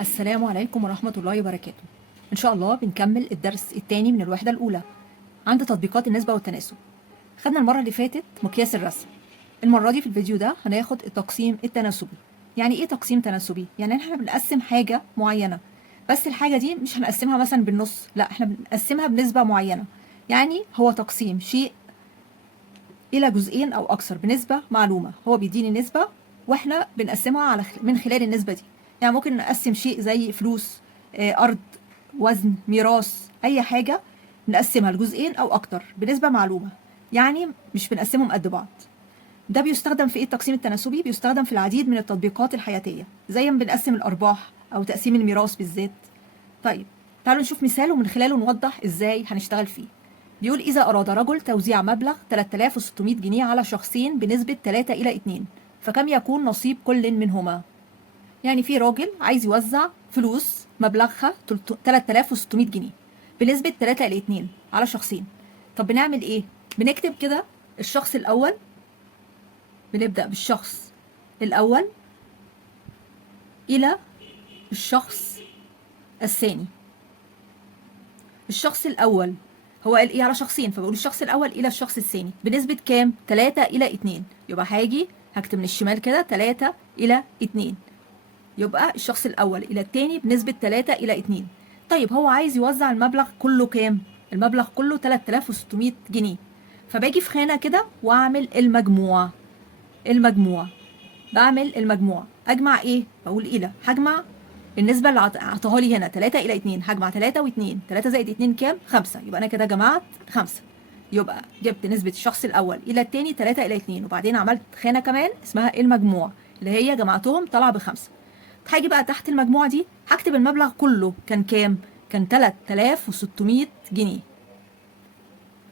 السلام عليكم ورحمة الله وبركاته. إن شاء الله بنكمل الدرس الثاني من الوحدة الأولى عند تطبيقات النسبة والتناسب. خدنا المرة اللي فاتت مقياس الرسم. المرة دي في الفيديو ده هناخد التقسيم التناسبي. يعني إيه تقسيم تناسبي؟ يعني إحنا بنقسم حاجة معينة، بس الحاجة دي مش هنقسمها مثلا بالنص، لا إحنا بنقسمها بنسبة معينة. يعني هو تقسيم شيء إلى جزئين أو أكثر بنسبة معلومة. هو بيديني نسبة وإحنا بنقسمها من خلال النسبة دي. يعني ممكن نقسم شيء زي فلوس، أرض، وزن، ميراث، أي حاجة نقسمها لجزئين أو أكتر بنسبة معلومة. يعني مش بنقسمهم قد بعض. ده بيستخدم في إيه التقسيم التناسبي؟ بيستخدم في العديد من التطبيقات الحياتية، زي ما بنقسم الأرباح أو تقسيم الميراث بالذات. طيب تعالوا نشوف مثال ومن خلاله نوضح إزاي هنشتغل فيه. بيقول إذا أراد رجل توزيع مبلغ 3600 جنيه على شخصين بنسبة 3:2، فكم يكون نصيب كل منهما؟ يعني في راجل عايز يوزع فلوس مبلغها 3600 جنيه بنسبة 3:2 على شخصين. طب بنعمل إيه؟ بنكتب كده الشخص الأول، بنبدأ بالشخص الأول إلى الشخص الثاني. الشخص الأول هو قال إيه على شخصين، فبقول الشخص الأول إلى الشخص الثاني بنسبة كام؟ 3:2. يبقى هاجي هكتب من الشمال كده 3:2. يبقى الشخص الأول إلى الثاني بنسبة 3:2. طيب هو عايز يوزع المبلغ كله كام؟ المبلغ كله 3600 جنيه. فباجي في خانة كده وأعمل المجموع. بعمل المجموع. أجمع إيه؟ بقول إلى، هجمع النسبة اللي عطاها لي هنا 3:2، هجمع 3 و2، 3 زائد 2 كام؟ 5. يبقى أنا كده جمعت 5. يبقى جبت نسبة الشخص الأول إلى التاني 3:2، وبعدين عملت خانة كمان اسمها المجموع اللي هي جمعتهم طلع ب5. هاجي بقى تحت المجموعة دي هكتب المبلغ كله كان كام؟ كان 3600 جنيه.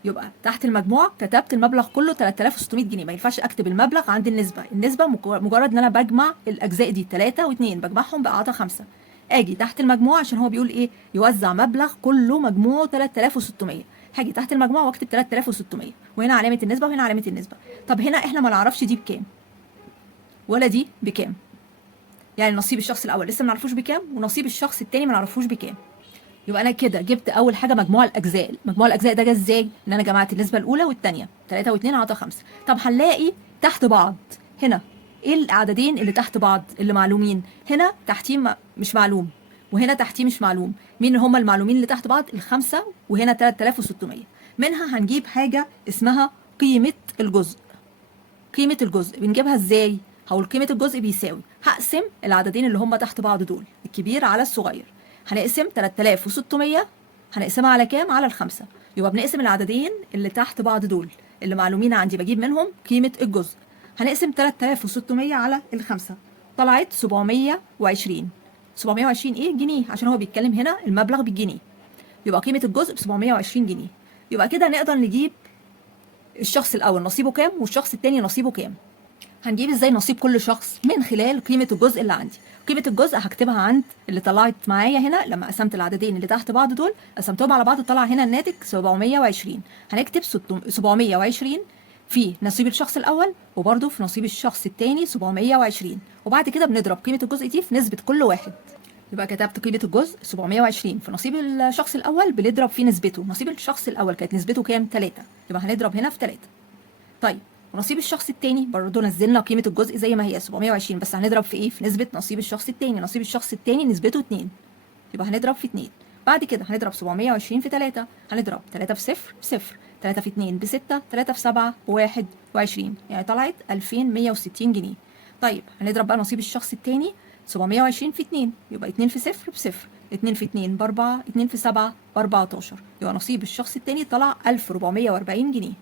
يبقى تحت المجموع كتبت المبلغ كله 3600 جنيه. ما ينفعش اكتب المبلغ عند النسبه مجرد ان انا بجمع الاجزاء دي 3 و2 بجمعهم بقى عطا 5. اجي تحت المجموع عشان هو بيقول ايه؟ يوزع مبلغ كله مجموعه 3600. هاجي تحت المجموع واكتب 3600 وهنا علامه النسبه وهنا علامه النسبه. طب هنا احنا ما نعرفش دي بكام ولا دي بكام. يعني نصيب الشخص الاول لسه ما نعرفوش بكام، ونصيب الشخص الثاني ما نعرفوش بكام. يبقى انا كده جبت اول حاجه مجموع الاجزاء. مجموع الاجزاء ده جه ازاي؟ ان انا جمعت النسبه الاولى والثانيه 3 و2 عطى 5. طب هنلاقي تحت بعض هنا ايه العددين اللي تحت بعض اللي معلومين؟ هنا تحتيه مش معلوم، وهنا تحتيه مش معلوم. مين هم المعلومين اللي تحت بعض؟ الخمسه وهنا 3600. منها هنجيب حاجه اسمها قيمه الجزء. قيمه الجزء بنجيبها ازاي؟ هقول قيمه الجزء بيساوي، هقسم العددين اللي هم تحت بعض دول الكبير على الصغير. هنقسم 3600 هنقسمها على كام؟ على الخمسة. يبقى بنقسم العددين اللي تحت بعض دول اللي معلومين عندي بجيب منهم قيمة الجزء. هنقسم 3600 على الخمسة، طلعت 720. 720 ايه؟ جنيه، عشان هو بيتكلم هنا المبلغ بالجنيه. يبقى قيمة الجزء ب 720 جنيه. يبقى كده نقدر نجيب الشخص الأول نصيبه كام والشخص التاني نصيبه كام. هنجيب ازاي نصيب كل شخص؟ من خلال قيمة الجزء اللي عندي. قيمة الجزء هكتبها عند اللي طلعت معايا هنا لما قسمت العددين اللي تحت بعض دول، قسمتهم على بعض طلع هنا الناتج 720. هنكتب 720 في نصيب الشخص الأول وبرده في نصيب الشخص الثاني 720، وبعد كده بنضرب قيمة الجزء دي في نسبة كل واحد. يبقى كتبت قيمة الجزء 720 في نصيب الشخص الأول بنضرب في نسبته. نصيب الشخص الأول كانت نسبته كام؟ 3، يبقى هنضرب هنا في 3. طيب ونصيب الشخص التاني برضه نزلنا قيمة الجزء زي ما هي 720، بس هنضرب في ايه؟ في نسبة نصيب الشخص التاني. نصيب الشخص التاني نسبته 2، يبقى هنضرب في 2. بعد كده هنضرب 720 في 3، هنضرب 3 في 0 بصفر، 3 في 2 ب6، 3 في 7 ب21، يعني طلعت 2160 جنيه. طيب هنضرب بقى نصيب الشخص التاني 720 في 2، يبقى 2 في 0 بصفر، 2 في 2 ب4، 2 في 7 ب14، يبقى نصيب الشخص التاني طلع 1440 جنيه.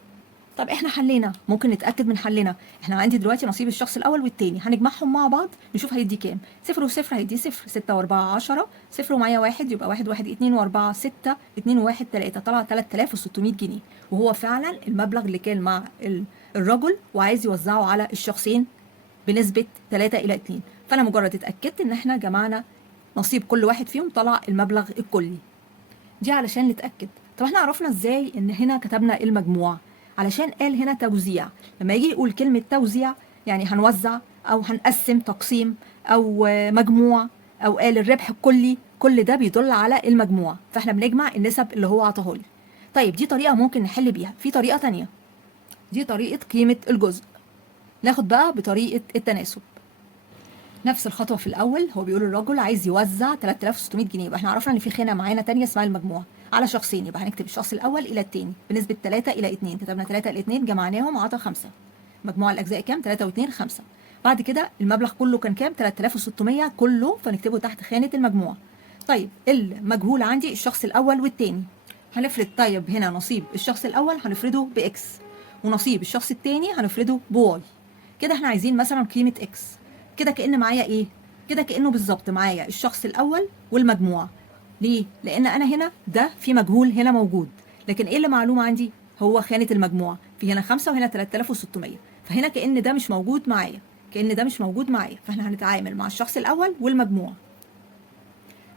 طب احنا حلينا، ممكن نتاكد من حلنا. احنا عندي دلوقتي نصيب الشخص الاول والتاني، هنجمعهم مع بعض نشوف هيدي كام. 0 و0 هيدي 0، 6 و4 10، 0 ومعايا 1 يبقى 1 1 2 و4 6، 2 و1 3، طلع 3600 جنيه. وهو فعلا المبلغ اللي كان مع الرجل وعايز يوزعه على الشخصين بنسبه 3:2. فانا مجرد اتاكدت ان احنا جمعنا نصيب كل واحد فيهم طلع المبلغ الكلي. دي علشان نتاكد. طب احنا عرفنا ازاي ان هنا كتبنا المجموع؟ علشان قال هنا توزيع. لما يجي يقول كلمة توزيع يعني هنوزع أو هنقسم تقسيم أو مجموع، او قال الربح الكلي، كل ده بيدل على المجموع، فاحنا بنجمع النسب اللي هو عطاهولي. طيب دي طريقه ممكن نحل بيها. في طريقه تانية، دي طريقه قيمه الجزء. ناخد بقى بطريقه التناسب. نفس الخطوه في الاول، هو بيقول الرجل عايز يوزع 3600 جنيه، يبقى احنا عرفنا ان في خانه معانا تانية اسمها المجموع على شخصين، يبقى هنكتب الشخص الاول الى الثاني بنسبه 3 الى 2. كتبنا 3 الى 2 جمعناهم عطى 5. مجموع الاجزاء كام؟ 3 و2 5. بعد كده المبلغ كله كان كام؟ 3600 كله، فنكتبه تحت خانه المجموع. طيب المجهول عندي الشخص الاول والثاني، هنفرض طيب هنا نصيب الشخص الاول هنفرضه باكس، ونصيب الشخص الثاني هنفرضه بواي. كده احنا عايزين مثلا قيمه اكس. كده كأن معايا ايه؟ كده كأنه بالظبط معايا الشخص الاول والمجموع. ليه؟ لان انا هنا ده في مجهول هنا موجود، لكن ايه اللي معلوم عندي؟ هو خانه المجموع، في هنا 5 وهنا 3600، فهنا كأن ده مش موجود معايا، كأن ده مش موجود معايا، فاحنا هنتعامل مع الشخص الاول والمجموع.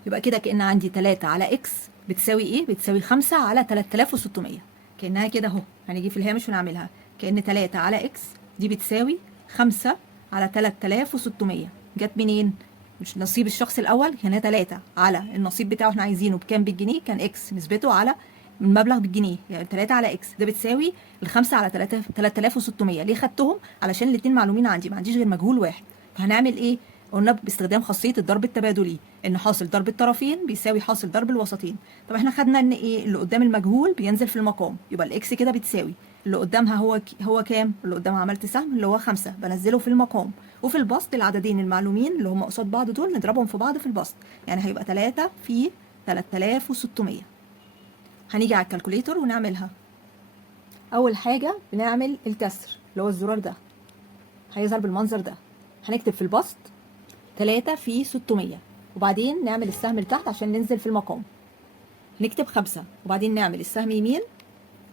يبقى كده كأن عندي 3 على اكس بتساوي ايه؟ بتساوي 5 على 3600. كأنها كده اهو، هنيجي في الهامش ونعملها كأن 3 على اكس دي بتساوي 5 على 3600. جت منين؟ مش نصيب الشخص الاول هنا 3 على النصيب بتاعه احنا عايزينه بكام؟ بالجنيه، كان اكس نسبته على المبلغ بالجنيه، يعني 3 على اكس ده بتساوي ال5 على 3600. ليه خدتهم؟ علشان الاثنين معلومين عندي، ما عنديش غير مجهول واحد. فهنعمل ايه؟ قلنا باستخدام خاصيه الضرب التبادلي، ان حاصل ضرب الطرفين بيساوي حاصل ضرب الوسطين. طب احنا خدنا ان ايه؟ اللي قدام المجهول بينزل في المقام، يبقى الاكس كده بتساوي اللي قدامها هو كام؟ اللي قدامها عملت سهم اللي هو 5 بنزله في المقام، وفي البسط العددين المعلومين اللي هم قصاد بعض دول نضربهم في بعض في البسط، يعني هيبقى 3 في 3600. هنيجي على الكالكوليتر ونعملها. اول حاجه بنعمل الكسر اللي هو الزرار ده، هيظهر بالمنظر ده. هنكتب في البسط 3 في 600، وبعدين نعمل السهم لتحت عشان ننزل في المقام. نكتب 5 وبعدين نعمل السهم يمين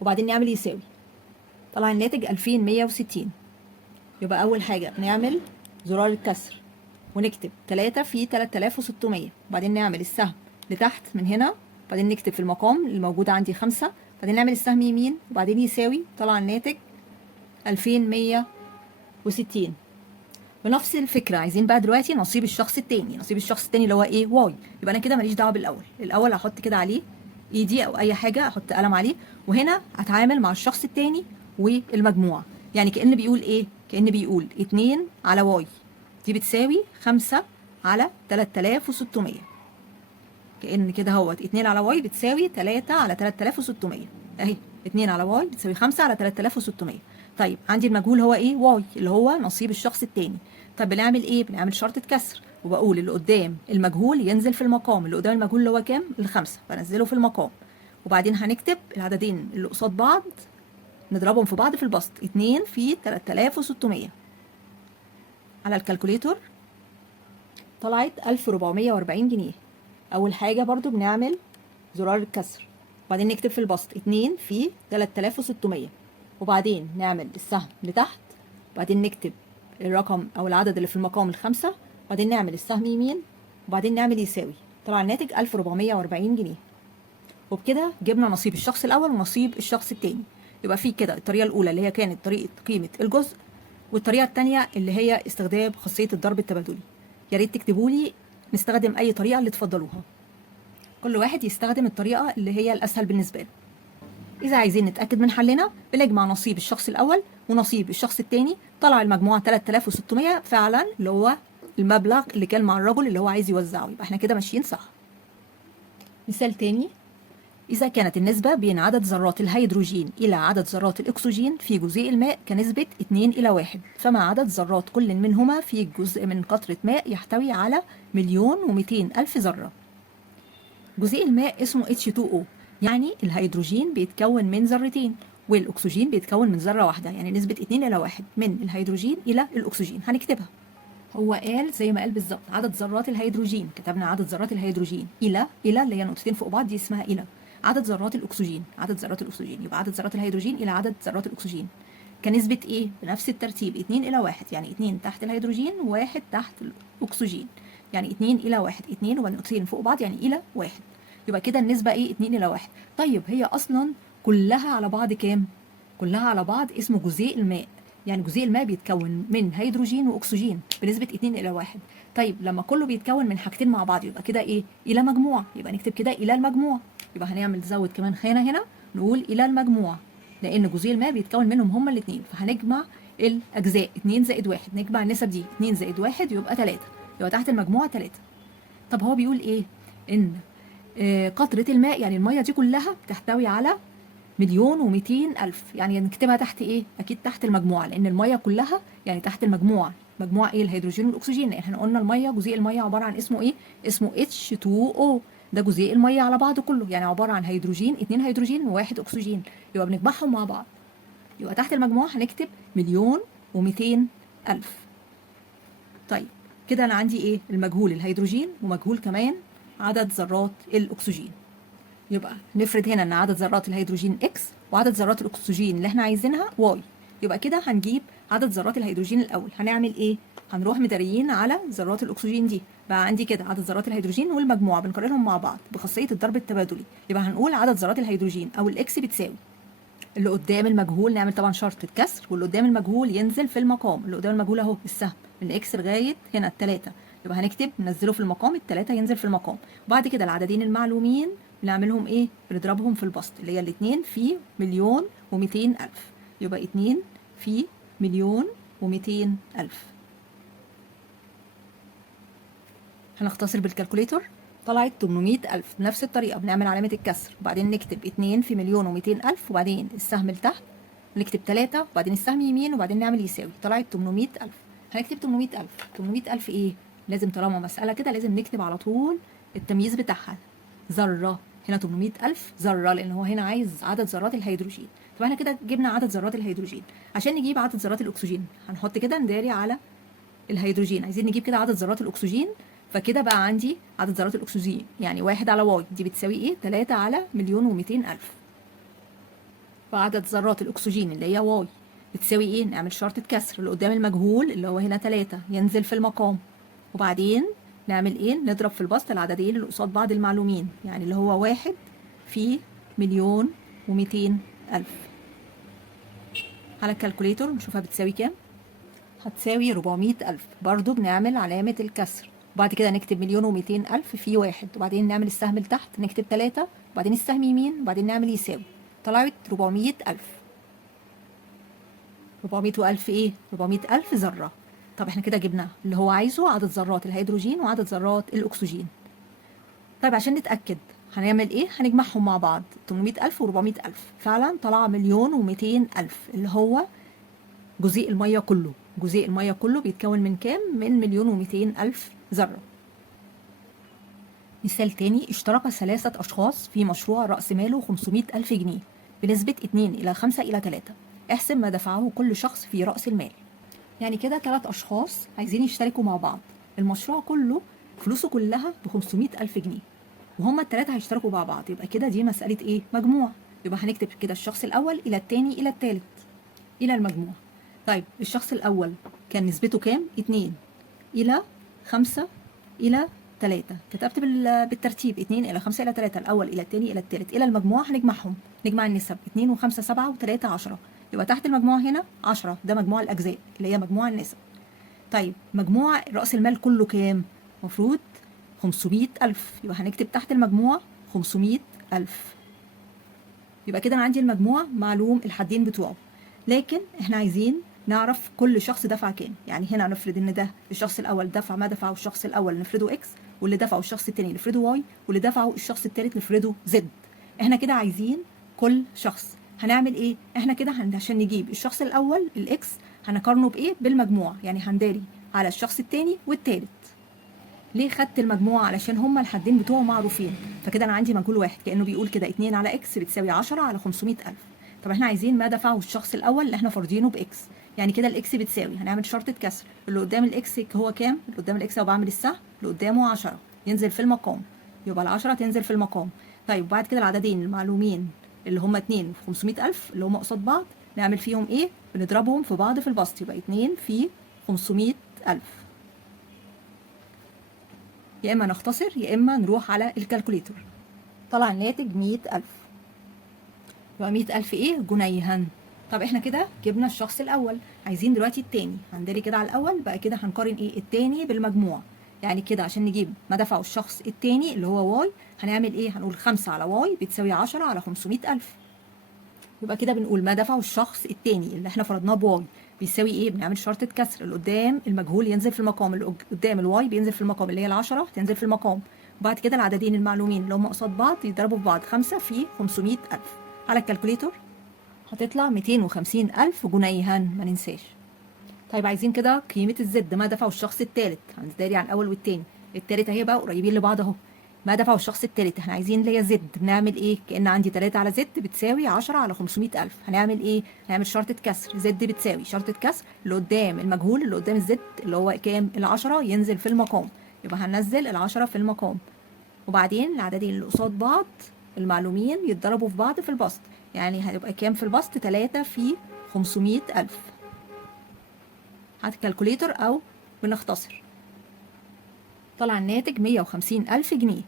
وبعدين نعمل يساوي، طلع الناتج 2160. يبقى أول حاجة نعمل زرار الكسر ونكتب 3 في 3600، وبعدين نعمل السهم لتحت من هنا، وبعدين نكتب في المقام اللي موجود عندي 5، بعدين نعمل السهم يمين وبعدين يساوي، طلع الناتج 2160. بنفس الفكرة عايزين بقى دلوقتي نصيب الشخص التاني. نصيب الشخص التاني اللي هو ايه؟ واي. يبقى انا كده ماليش دعوة بالأول. الأول هحط كده عليه ايدي أو أي حاجة، أحط قلم عليه، وهنا هتعامل مع الشخص التاني والمجموع. يعني كأن بيقول ايه؟ كأن بيقول 2 على واي دي بتساوي 5 على 3600. كأن كده اهوت 2 على واي بتساوي 3 على 3600 اهي. 2 على واي بتساوي 5 على 3600. طيب عندي المجهول هو ايه؟ واي اللي هو نصيب الشخص التاني. طب بنعمل ايه؟ بنعمل شرطة كسر، وبقول اللي قدام المجهول ينزل في المقام. اللي قدام المجهول اللي هو كام؟ الخمسة، بنزله في المقام. وبعدين هنكتب العددين اللي قصاد بعض نضربهم في بعض في البسط، 2 في 3600. على الكالكوليتور طلعت 1440 جنيه. اول حاجة برضو بنعمل زرار الكسر، وبعدين نكتب في البسط 2 في 3600، وبعدين نعمل السهم لتحت، وبعدين نكتب الرقم او العدد اللي في المقام ال5، وبعدين نعمل السهم يمين، وبعدين نعمل يساوي، طلع الناتج 1440 جنيه. وبكده جبنا نصيب الشخص الاول ونصيب الشخص التاني. يبقى في كده الطريقه الاولى اللي هي كانت طريقه قيمه الجزء، والطريقه الثانيه اللي هي استخدام خاصيه الضرب التبادلي. يا ريت تكتبوا لي نستخدم اي طريقه اللي تفضلوها، كل واحد يستخدم الطريقه اللي هي الاسهل بالنسبه له. إذا عايزين نتأكد من حلنا بنجمع نصيب الشخص الأول ونصيب الشخص التاني، طلع المجموع 3600 فعلا اللي هو المبلغ اللي كان مع الرجل اللي هو عايز يوزعه، يبقى احنا كده ماشيين صح. مثال تاني، إذا كانت النسبة بين عدد ذرات الهيدروجين إلى عدد ذرات الأكسجين في جزيء الماء كنسبة 2 إلى 1، فما عدد ذرات كل منهما في جزء من قطرة ماء يحتوي على 1,200,000 ذرة. جزيء الماء اسمه H2O، يعني الهيدروجين بيتكون من ذرتين والاكسجين بيتكون من ذره واحده، يعني نسبه 2 الى 1 من الهيدروجين الى الاكسجين. هنكتبها، هو قال زي ما قال بالظبط عدد ذرات الهيدروجين، كتبنا عدد ذرات الهيدروجين الى اللي هي نقطتين فوق بعض دي اسمها الى. عدد ذرات الاكسجين، عدد ذرات الاكسجين، يبقى عدد ذرات الهيدروجين الى عدد ذرات الاكسجين كنسبه ايه؟ بنفس الترتيب 2 الى 1، يعني 2 تحت الهيدروجين و1 تحت الاكسجين، يعني 2 الى 1، 2 ونقطتين فوق بعض يعني الى 1. يبقى كده النسبة ايه؟ 2 إلى 1. طيب هي أصلا كلها على بعض كام؟ كلها على بعض اسمه جزيء الماء، يعني جزيء الماء بيتكون من هيدروجين واكسجين بنسبه 2 الى 1. طيب لما كله بيتكون من حاجتين مع بعض يبقى كده ايه؟ الى مجموع. يبقى نكتب كده الى المجموع. يبقى هنعمل نزود كمان خانه هنا نقول الى المجموع، لان جزيء الماء بيتكون منهم هما الاثنين، فهنجمع الاجزاء 2 زائد 1. نجمع النسب دي 2 زائد 1 يبقى 3. يبقى تحت المجموع 3. طب هو بيقول ايه؟ ان قطرة الماء يعني المية دي كلها بتحتوي على 1,200,000. يعني نكتبها تحت ايه؟ اكيد تحت المجموعة، لان المية كلها يعني تحت المجموعة. مجموعة ايه؟ الهيدروجين والاكسجين، لان احنا قلنا المية جزيء المية عبارة عن اسمه ايه؟ اسمه H2O. ده جزيء المية على بعضه كله، يعني عبارة عن هيدروجين، 2 هيدروجين و1 اكسجين. يبقى بنجمعهم مع بعض. يبقى تحت المجموعة هنكتب 1,200,000. طيب كده انا عندي ايه؟ المجهول الهيدروجين، ومجهول كمان عدد ذرات الاكسجين. يبقى نفرض هنا ان عدد ذرات الهيدروجين اكس، وعدد ذرات الاكسجين اللي احنا عايزينها واي. يبقى كده هنجيب عدد ذرات الهيدروجين الاول. هنعمل ايه؟ هنروح مداريين على ذرات الاكسجين دي. بقى عندي كده عدد ذرات الهيدروجين والمجموعه بنقارنهم مع بعض بخاصيه الضرب التبادلي. يبقى هنقول عدد ذرات الهيدروجين او الاكس بتساوي اللي قدام المجهول، نعمل طبعا شرط الكسر، واللي قدام المجهول ينزل في المقام. اللي قدام المجهول اهو السهم من اكس لغايه هنا الثلاثه، يبقى هنكتب ننزله في المقام، الثلاثه ينزل في المقام. وبعد كده العددين المعلومين بنعملهم ايه؟ بنضربهم في البسط اللي هي الاثنين في 1,200,000. يبقى 2 في 1,200,000. هنختصر بالكالكوليتر. طلعت 800,000. بنفس الطريقة بنعمل علامة الكسر، وبعدين نكتب 2 في 1,200,000، وبعدين السهم لتحت نكتب 3، وبعدين السهم يمين، وبعدين نعمل يساوي. طلعت 800,000. هنكتب 800,000. 800,000 ايه؟ لازم طالما مسألة كده لازم نكتب على طول التمييز بتاعها. ذرة. هنا 800,000 ذرة، لأن هو هنا عايز عدد ذرات الهيدروجين. طب احنا كده جبنا عدد ذرات الهيدروجين. عشان نجيب عدد ذرات الأكسجين هنحط كده نداري على الهيدروجين. عايزين نجيب كده عدد ذرات الأكسجين. فكده بقى عندي عدد ذرات الأكسجين يعني 1 على واي دي بتساوي ايه؟ 3 على 1,200,000. فعدد ذرات الأكسجين اللي هي واي بتساوي ايه؟ نعمل شرطة كسر. اللي قدام المجهول اللي هو هنا 3 ينزل في المقام، وبعدين نعمل ايه؟ نضرب في البسط العددين اللي قصاد بعض المعلومين، يعني اللي هو 1 في 1,200,000. على الكالكوليتور نشوفها بتساوي كام؟ هتساوي 400,000. برضو بنعمل علامة الكسر، وبعد كده نكتب 1,200,000 في 1، وبعدين نعمل السهم لتحت نكتب 3، وبعدين السهم يمين، وبعدين نعمل يساوي. طلعت 400,000. 400,000 ايه؟ 400,000 ذرة. طب احنا كده جبنا اللي هو عايزه، عدد ذرات الهيدروجين وعدد ذرات الأكسجين. طيب عشان نتأكد هنعمل ايه؟ هنجمعهم مع بعض 800,000 و400,000. فعلا طلع 1,200,000 اللي هو جزيء المية كله. جزيء المية كله بيتكون من كام؟ من 1,200,000 ذرة. مثال تاني، اشترك 3 أشخاص في مشروع رأس ماله 500,000 جنيه بنسبة 2 إلى 5 إلى 3. احسب ما دفعه كل شخص في رأس المال. يعني كده 3 أشخاص عايزين يشتركوا مع بعض. المشروع كله فلوسه كلها ب500,000 جنيه، وهما الثلاثة هيشتركوا مع بعض. يبقى كده دي مسألة ايه؟ مجموع. يبقى هنكتب كده الشخص الأول إلى الثاني إلى الثالث إلى المجموع. طيب الشخص الأول كان نسبته كام؟ 2 إلى 5 إلى 3. كتبت بالترتيب 2 إلى 5 إلى 3، الأول إلى الثاني إلى الثالث إلى المجموع. هنجمعهم، نجمع النسب 2 و5 7 و3 10. يبقى تحت المجموع هنا 10، ده مجموع الأجزاء اللي هي مجموع النسب. طيب مجموع رأس المال كله كام؟ المفروض 500,000. يبقى هنكتب تحت المجموع 500,000. يبقى كده أنا عندي المجموع معلوم الحدين بتوعه، لكن احنا عايزين نعرف كل شخص دفع كام. يعني هنا نفرض ان ده الشخص الاول دفع ما دفعه الشخص الاول نفرضه اكس، واللي دفعه الشخص الثاني نفرضه واي، واللي دفعه الشخص الثالث نفرضه زد. احنا كده عايزين كل شخص. هنعمل ايه؟ احنا كده عشان نجيب الشخص الاول الاكس هنقارنه بايه؟ بالمجموع. يعني هنداري على الشخص الثاني والثالث. ليه خدت المجموع؟ علشان هما الحدين بتوعه معروفين. فكده انا عندي مجهول واحد، كانه بيقول كده 2 على اكس بتساوي 10 على 500,000. طب احنا عايزين ما دفعه الشخص الاول اللي احنا فارضينه باكس. يعني كده الاكس بتساوي، هنعمل شرطة كسر. اللي قدام الاكس هو كام؟ اللي قدام الاكس لو بعمل السهم اللي قدامه 10 ينزل في المقام، يبقى ال10 تنزل في المقام. طيب بعد كده العددين المعلومين اللي هما 2 في 500,000 اللي هما قصاد بعض نعمل فيهم ايه؟ بنضربهم في بعض في البسط، يبقى 2 في 500,000. يا اما نختصر يا اما نروح على الكالكوليتور. طلع الناتج 100,000. يبقى 100,000 ايه؟ جنيها. طب احنا كده جبنا الشخص الاول، عايزين دلوقتي التاني. هندري كده على الاول، بقى كده هنقارن ايه التاني بالمجموع. يعني كده عشان نجيب ما دفعه الشخص التاني اللي هو واي، هنعمل ايه؟ هنقول 5 على واي بتساوي 10 على 500,000. يبقى كده بنقول ما دفعه الشخص التاني اللي احنا فرضناه بواي بيساوي ايه؟ بنعمل شرطة كسر، اللي قدام المجهول ينزل في المقام، اللي قدام الواي بينزل في المقام، اللي هي ال10 تنزل في المقام. وبعد كده العددين المعلومين اللي هم قصاد بعض يضربوا في بعض، 5 في 500,000. على الكالكوليتور هتطلع 250,000 جنيها، ما ننساش. طيب عايزين كده قيمة الزد، ما دفعه الشخص التالت. هنداري على الأول والتاني، التالت اهي بقى قريبين لبعض اهو. ما دفعه الشخص التالت، احنا عايزين اللي هي زد. بنعمل ايه؟ كأن عندي 3 على زد بتساوي 10 على 500,000. هنعمل ايه؟ هنعمل شرطة كسر، زد بتساوي شرطة كسر اللي قدام المجهول اللي قدام الزد اللي هو كام؟ ال10 ينزل في المقام. يبقى هننزل ال10 في المقام، وبعدين العددين اللي قصاد بعض المعلومين يتضربوا في بعض في البسط. يعني هيبقى كام في البسط؟ 3 في 500,000. هات كالكوليتر أو بنختصر. طلع الناتج 150,000 جنيه.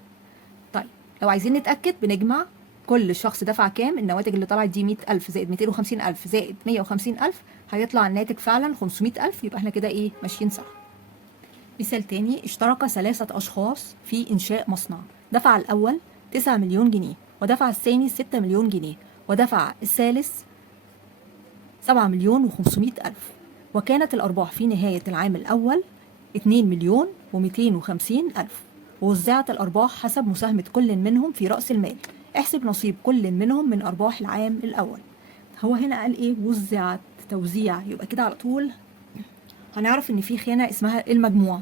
طيب لو عايزين نتأكد بنجمع كل شخص دفع كام. النواتج اللي طلعت دي 100,000 زائد 250,000 زائد 150,000، هيطلع الناتج فعلا 500,000. يبقى احنا كده ايه؟ ماشيين صح. مثال تاني، اشترك 3 أشخاص في إنشاء مصنع. دفع الأول 9 مليون جنيه، ودفع الثاني 6 مليون جنيه، ودفع الثالث 7 مليون و500 ألف. وكانت الأرباح في نهاية العام الأول 2 مليون و250 ألف، ووزعت الأرباح حسب مساهمة كل منهم في رأس المال. احسب نصيب كل منهم من أرباح العام الأول. هو هنا قال إيه؟ وزعت، توزيع. يبقى كده على طول هنعرف إن في خانة اسمها المجموع.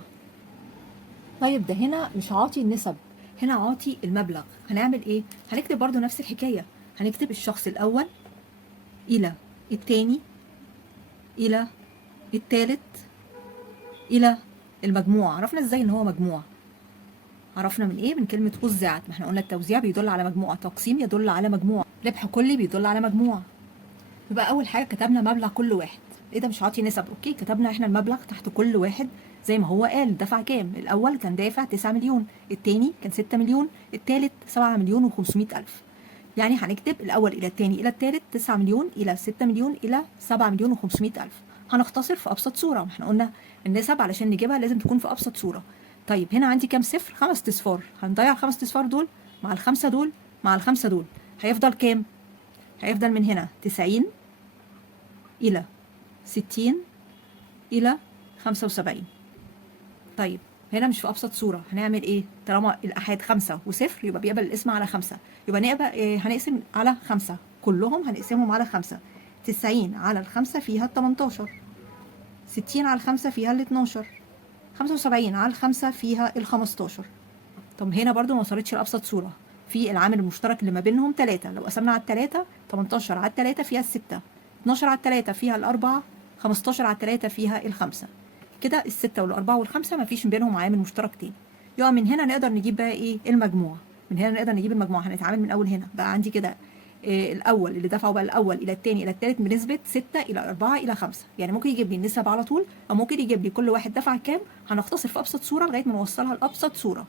طيب ده هنا مش عاطي النسب، هنا عاطي المبلغ. هنعمل إيه؟ هنكتب برضو نفس الحكاية. هنكتب الشخص الأول إلى التاني إلى التالت إلى المجموع. عرفنا إزاي إن هو مجموع؟ عرفنا من إيه؟ من كلمة وزعت. ما إحنا قلنا التوزيع بيدل على مجموعة، تقسيم يدل على مجموع، ربح كلي بيدل على مجموع. يبقى أول حاجة كتبنا مبلغ كل واحد. إيه ده مش عاطي نسب؟ أوكي، كتبنا إحنا المبلغ تحت كل واحد زي ما هو قال. دفع كام؟ الأول كان دافع 9 مليون، التاني كان 6 مليون، التالت 7 مليون و500 ألف. يعني هنكتب الأول إلى التاني إلى التالت 9 مليون إلى 6 مليون إلى 7 مليون و500 ألف. هنختصر في أبسط صورة. ما احنا قلنا النسب علشان نجيبها لازم تكون في أبسط صورة. طيب هنا عندي كام صفر؟ 5 أصفار. هنضيع ال5 أصفار دول مع ال5 دول مع ال5 دول، هيفضل كام؟ هيفضل من هنا 90 إلى 60 إلى 75. طيب هنا مش في أبسط صورة، هنعمل إيه؟ طالما الآحاد 5 وصفر يبقى بيقبل الاسم على 5. يبقى نقبل هنقسم على 5، كلهم هنقسمهم على 5. 90 على ال5 فيها ال18، 60 على ال5 فيها ال12، 75 على ال5 فيها ال15. طب هنا برضو ما وصلتش لأبسط صورة، في العامل المشترك اللي ما بينهم 3. لو قسمنا على ال3 18 على ال3 فيها ال6، 12 على ال3 فيها ال4، 15 على ال3 فيها ال5. كده ال6 وال4 وال5 ما فيش بينهم عامل مشترك تاني. يبقى من هنا نقدر نجيب بقى ايه؟ المجموع. من هنا نقدر نجيب المجموع. هنتعامل من اول هنا بقى عندي كده الاول اللي دفعه بقى الاول الى الثاني الى الثالث بنسبه 6 الى 4 الى 5. يعني ممكن يجيب لي النسب على طول، او ممكن يجيب لي كل واحد دفع كام. هنختصر في ابسط صوره لغايه ما نوصلها لابسط صوره.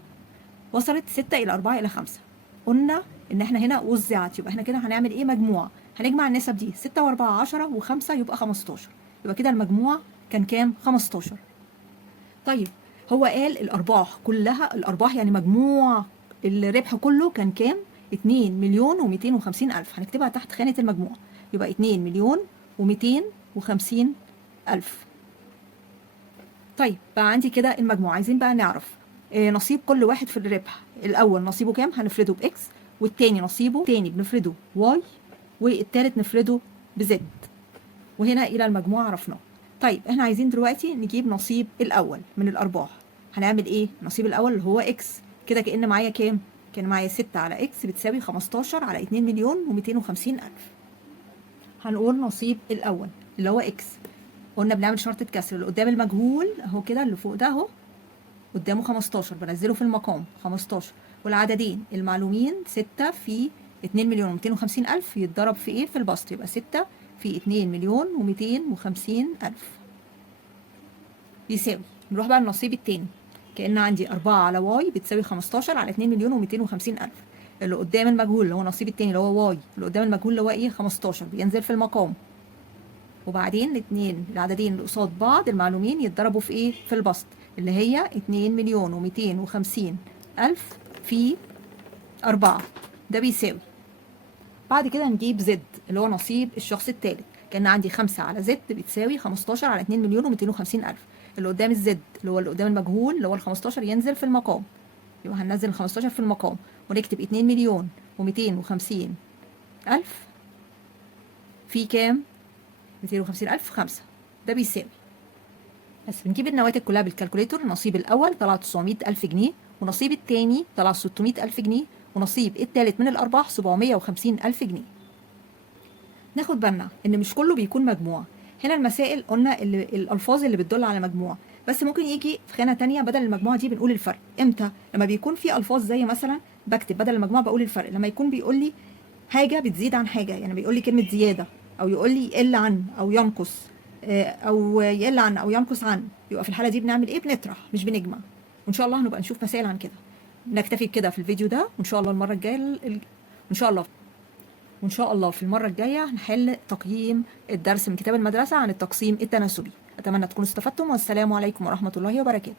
وصلت 6 الى 4 الى 5. قلنا ان احنا هنا وزعت، يبقى احنا كده هنعمل ايه؟ مجموع. هنجمع النسب دي 6 و4 10 و5 يبقى 15. يبقى كده المجموع كان كام؟ 15. طيب هو قال الارباح كلها، الارباح يعني مجموع الربح كله كان كام؟ 2 مليون و250 ألف. هنكتبها تحت خانة المجموع. يبقى 2 مليون و250 ألف. طيب بقى عندي كده المجموع. عايزين بقى نعرف نصيب كل واحد في الربح. الأول نصيبه كام؟ هنفرده بإكس، والتاني نصيبه تاني بنفرده واي، والتالت نفرده بزد. وهنا إلى المجموع عرفناه. طيب احنا عايزين دلوقتي نجيب نصيب الأول من الأرباح. هنعمل إيه؟ نصيب الأول اللي هو إكس. كده كأن معايا كام؟ كان معايا 6 على إكس بتساوي 15 على 2 مليون و250 ألف. هنقول نصيب الأول اللي هو إكس. قلنا بنعمل شرطة كسر، اللي قدام المجهول أهو كده، اللي فوق ده أهو قدامه 15 بنزله في المقام 15، والعددين المعلومين 6 في 2 مليون و250 ألف يتضرب في إيه؟ في البسط. يبقى 6 في 2 مليون و250 ألف يساوي. نروح بقى للنصيب التاني. كأن عندي 4 على واي بتساوي 15 على 2 مليون و250 ألف. اللي قدام المجهول اللي هو النصيب التاني اللي هو واي، اللي قدام المجهول اللي هو إيه؟ 15 بينزل في المقام. وبعدين الاتنين العددين اللي قصاد بعض المعلومين يتضربوا في ايه؟ في البسط، اللي هي 2,250,000 في 4، ده بيساوي. بعد كده نجيب زد اللي هو نصيب الشخص الثالث. كان عندي 5 على زد بتساوي 15 على 2,250,000. اللي قدام الزد اللي هو اللي قدام المجهول اللي هو ال 15 ينزل في المقام، يبقى هننزل ال 15 في المقام ونكتب 2,250,000 في كام؟ 250,000 في 5، ده بيساوي. بس بنجيب النواتج كلها بالكالكوليتور. النصيب الأول طلع 900,000 جنيه، ونصيب التاني طلع 600,000 جنيه، ونصيب التالت من الأرباح 750,000 جنيه. ناخد بالنا إن مش كله بيكون مجموع. هنا المسائل قلنا اللي الألفاظ اللي بتدل على مجموع، بس ممكن يجي في خانة تانية بدل المجموعة دي بنقول الفرق. إمتى؟ لما بيكون في ألفاظ زي مثلا بكتب بدل المجموعة بقول الفرق. لما يكون بيقول لي حاجة بتزيد عن حاجة، يعني بيقول لي كلمة زيادة، أو يقول لي يقل عن أو ينقص، أو يقل عن أو ينقص عن، يبقى في الحالة دي بنعمل إيه؟ بنطرح مش بنجمع. وإن شاء الله هنبقى نشوف مسائل عن كده. نكتفي بكده في الفيديو ده، وإن شاء الله المرة الجاية وإن شاء الله في المرة الجاية هنحل تقييم الدرس من كتاب المدرسة عن التقسيم التناسبي. أتمنى تكونوا استفدتم، والسلام عليكم ورحمة الله وبركاته.